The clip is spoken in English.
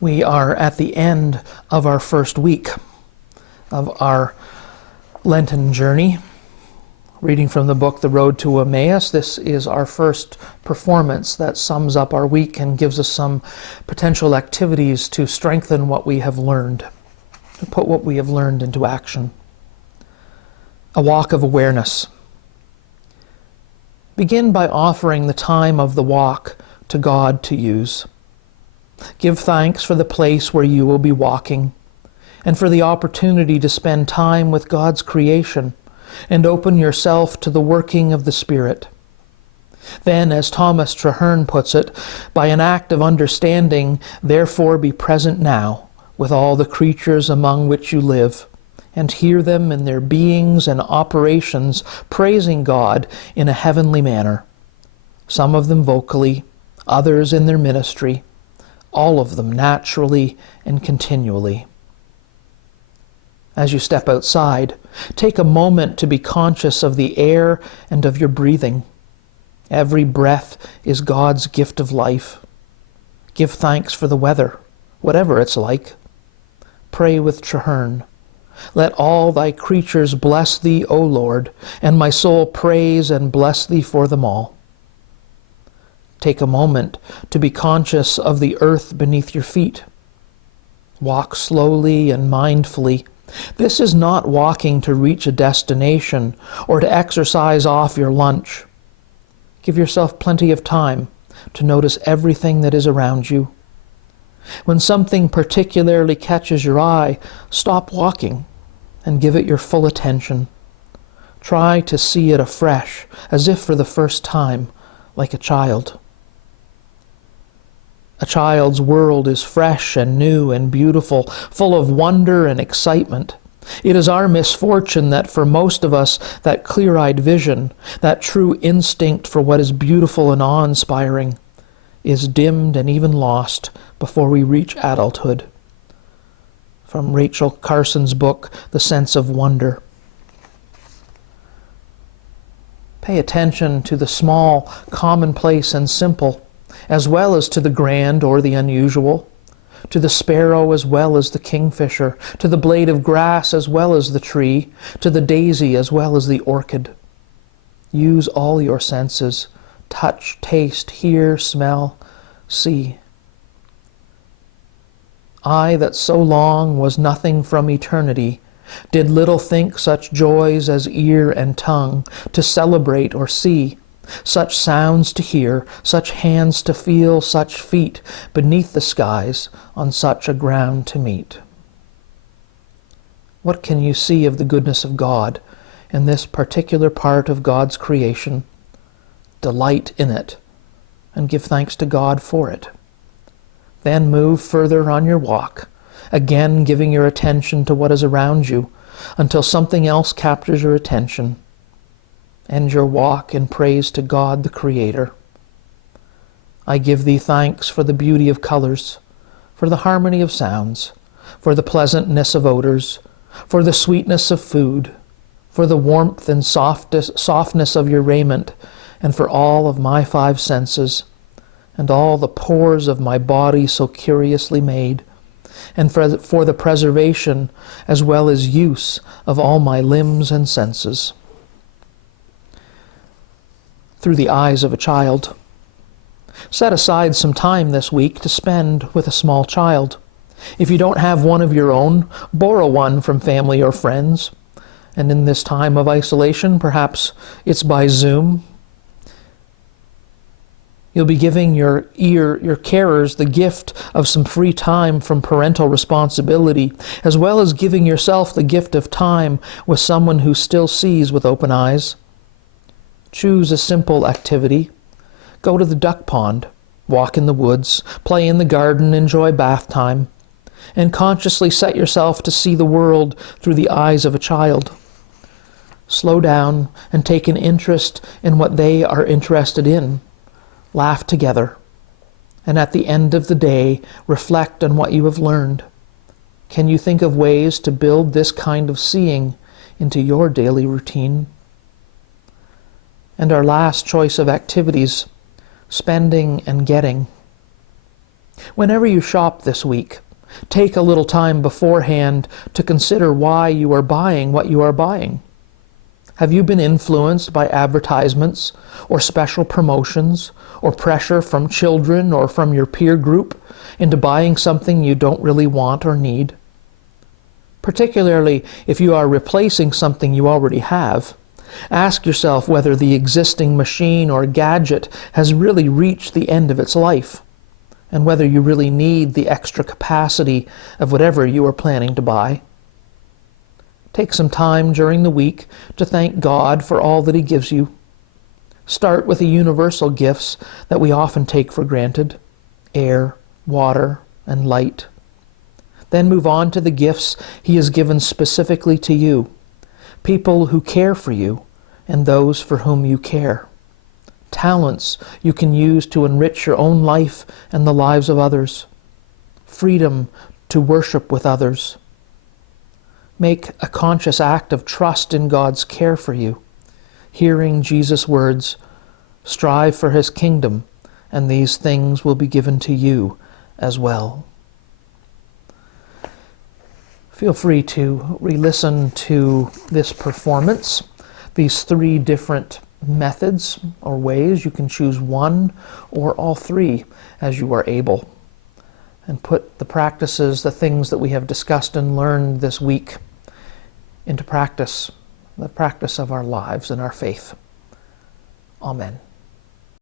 We are at the end of our first week of our Lenten journey. Reading from the book, The Road to Emmaus, this is our first performance that sums up our week and gives us some potential activities to strengthen what we have learned, to put what we have learned into action. A walk of awareness. Begin by offering the time of the walk to God to use. Give thanks for the place where you will be walking and for the opportunity to spend time with God's creation and open yourself to the working of the Spirit. Then, as Thomas Traherne puts it, by an act of understanding, therefore be present now with all the creatures among which you live, and hear them in their beings and operations praising God in a heavenly manner, some of them vocally, others in their ministry, all of them naturally and continually. As you step outside, take a moment to be conscious of the air and of your breathing. Every breath is God's gift of life. Give thanks for the weather, whatever it's like. Pray with Traherne. Let all thy creatures bless thee, O Lord, and my soul praise and bless thee for them all. Take a moment to be conscious of the earth beneath your feet. Walk slowly and mindfully. This is not walking to reach a destination or to exercise off your lunch. Give yourself plenty of time to notice everything that is around you. When something particularly catches your eye, stop walking and give it your full attention. Try to see it afresh, as if for the first time, like a child. A child's world is fresh and new and beautiful, full of wonder and excitement. It is our misfortune that for most of us, that clear-eyed vision, that true instinct for what is beautiful and awe-inspiring, is dimmed and even lost before we reach adulthood. From Rachel Carson's book, The Sense of Wonder. Pay attention to the small, commonplace, and simple, as well as to the grand or the unusual, to the sparrow as well as the kingfisher, to the blade of grass as well as the tree, to the daisy as well as the orchid. Use all your senses: touch, taste, hear, smell, see. I that so long was nothing from eternity, did little think such joys as ear and tongue to celebrate or see, such sounds to hear, such hands to feel, such feet beneath the skies on such a ground to meet. What can you see of the goodness of God in this particular part of God's creation? Delight in it and give thanks to God for it. Then move further on your walk, again giving your attention to what is around you until something else captures your attention. End your walk in praise to God the Creator. I give thee thanks for the beauty of colors, for the harmony of sounds, for the pleasantness of odors, for the sweetness of food, for the warmth and softness of your raiment, and for all of my five senses, and all the pores of my body so curiously made, and for the preservation as well as use of all my limbs and senses. Through the eyes of a child. Set aside some time this week to spend with a small child. If you don't have one of your own, borrow one from family or friends. And in this time of isolation, perhaps it's by Zoom. You'll be giving your carers the gift of some free time from parental responsibility, as well as giving yourself the gift of time with someone who still sees with open eyes. Choose a simple activity. Go to the duck pond, walk in the woods, play in the garden, enjoy bath time, and consciously set yourself to see the world through the eyes of a child. Slow down and take an interest in what they are interested in. Laugh together, and at the end of the day, reflect on what you have learned. Can you think of ways to build this kind of seeing into your daily routine? And our last choice of activities, spending and getting. Whenever you shop this week, take a little time beforehand to consider why you are buying what you are buying. Have you been influenced by advertisements or special promotions or pressure from children or from your peer group into buying something you don't really want or need? Particularly if you are replacing something you already have, ask yourself whether the existing machine or gadget has really reached the end of its life, and whether you really need the extra capacity of whatever you are planning to buy. Take some time during the week to thank God for all that He gives you. Start with the universal gifts that we often take for granted: air, water, and light. Then move on to the gifts He has given specifically to you, people who care for you and those for whom you care. Talents you can use to enrich your own life and the lives of others. Freedom to worship with others. Make a conscious act of trust in God's care for you, hearing Jesus' words, "Strive for His kingdom, and these things will be given to you as well." Feel free to re-listen to this performance, these 3 different methods or ways. You can choose one or all 3 as you are able, and put the practices, the things that we have discussed and learned this week, into practice, the practice of our lives and our faith. Amen.